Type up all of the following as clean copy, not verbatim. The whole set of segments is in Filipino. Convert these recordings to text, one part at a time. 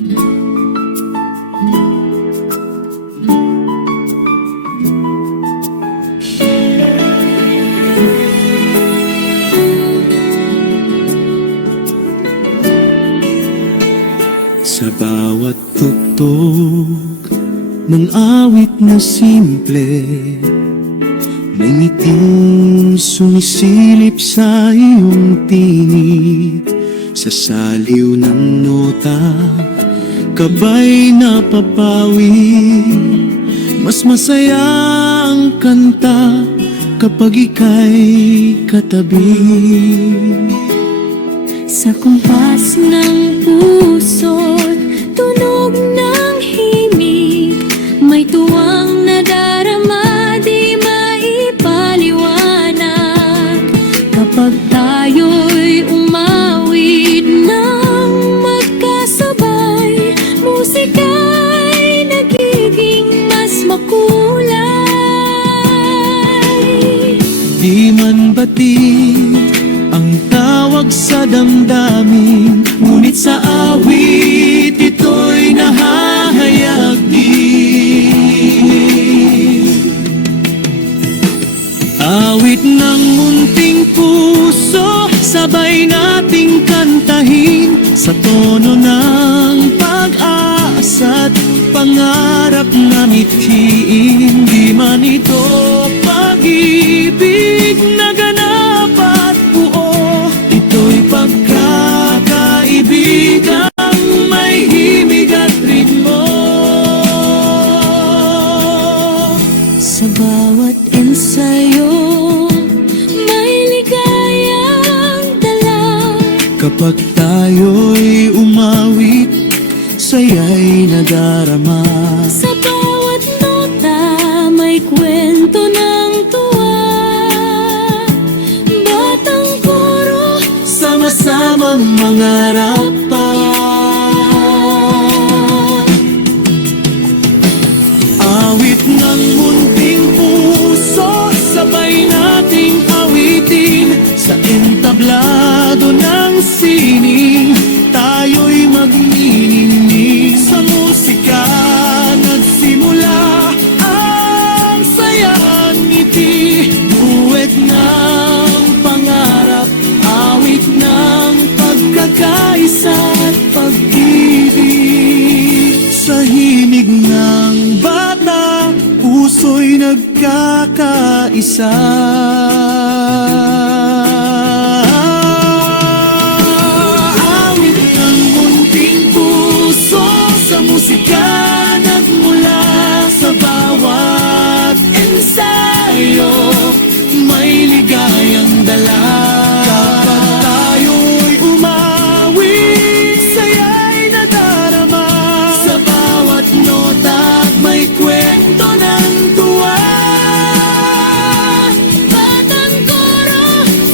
Sa bawat tugtog ng awit na simple, may ngiting sumisilip sa iyong tinig. Sa saliw ng nota, kabay napapawi. Mas masaya ang kanta kapag ika'y katabi. Sa kumpas ng puso't tunog ng himig, may tuwang nadarama di maipaliwanag. Kapag tayo'y umawit ng magkasabay, musika'y nagiging mas makulay. Di man batid ang tawag sa damdamin, ngunit sa awit ito'y nahahayag din. Awit ng munting puso, sabay nating kantahin sa tono ng pag-asa't pangarap na mithiin. Di man ito pag-ibig na ganap at buo, ito'y pagkakaibigang may himig at ritmo. Sa bawat ensayo, may ligayang dala. Kapag tayo'y umawit, saya'y nadarama. Sa bawat nota, may kwento ng tuwa. Batang koro, Sama-samang mangarap pa. Awit ng munting puso, sabay nating awitin. Sa entablado ng sining, tayo'y magniningning. Sa musika nagsimula ang sayang ngiti. Duet ng pangarap, awit ng pagkakaisa at pag-ibig. Sa himig ng bata, puso'y nagkakaisa. Awit ng munting puso, sa musika nagmula. Sa bawat ensayo, may ligayang dala. Kapag tayo'y umawit, saya'y nadarama. Sa bawat nota, may kwento ng tuwa. batang koro,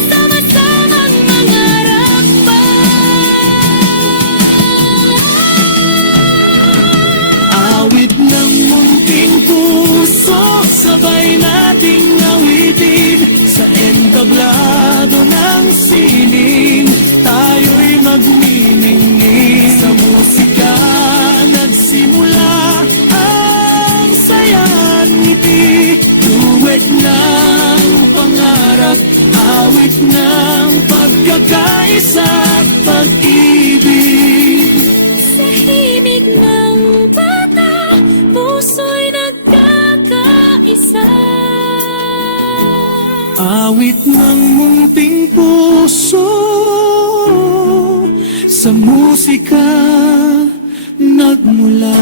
sama-samang mangarap pa. Awit ng munting puso, sabay nating awitin. Sa entablado ng sining, tayo'y magniningning. Sa musika nagsimula ang saya't ngiti. Duet ng pangarap, awit ng pagkakaisa at pag-ibig. Sa himig ng bata, puso'y nagkakaisa. Awit ng munting puso, sa musika nagmula.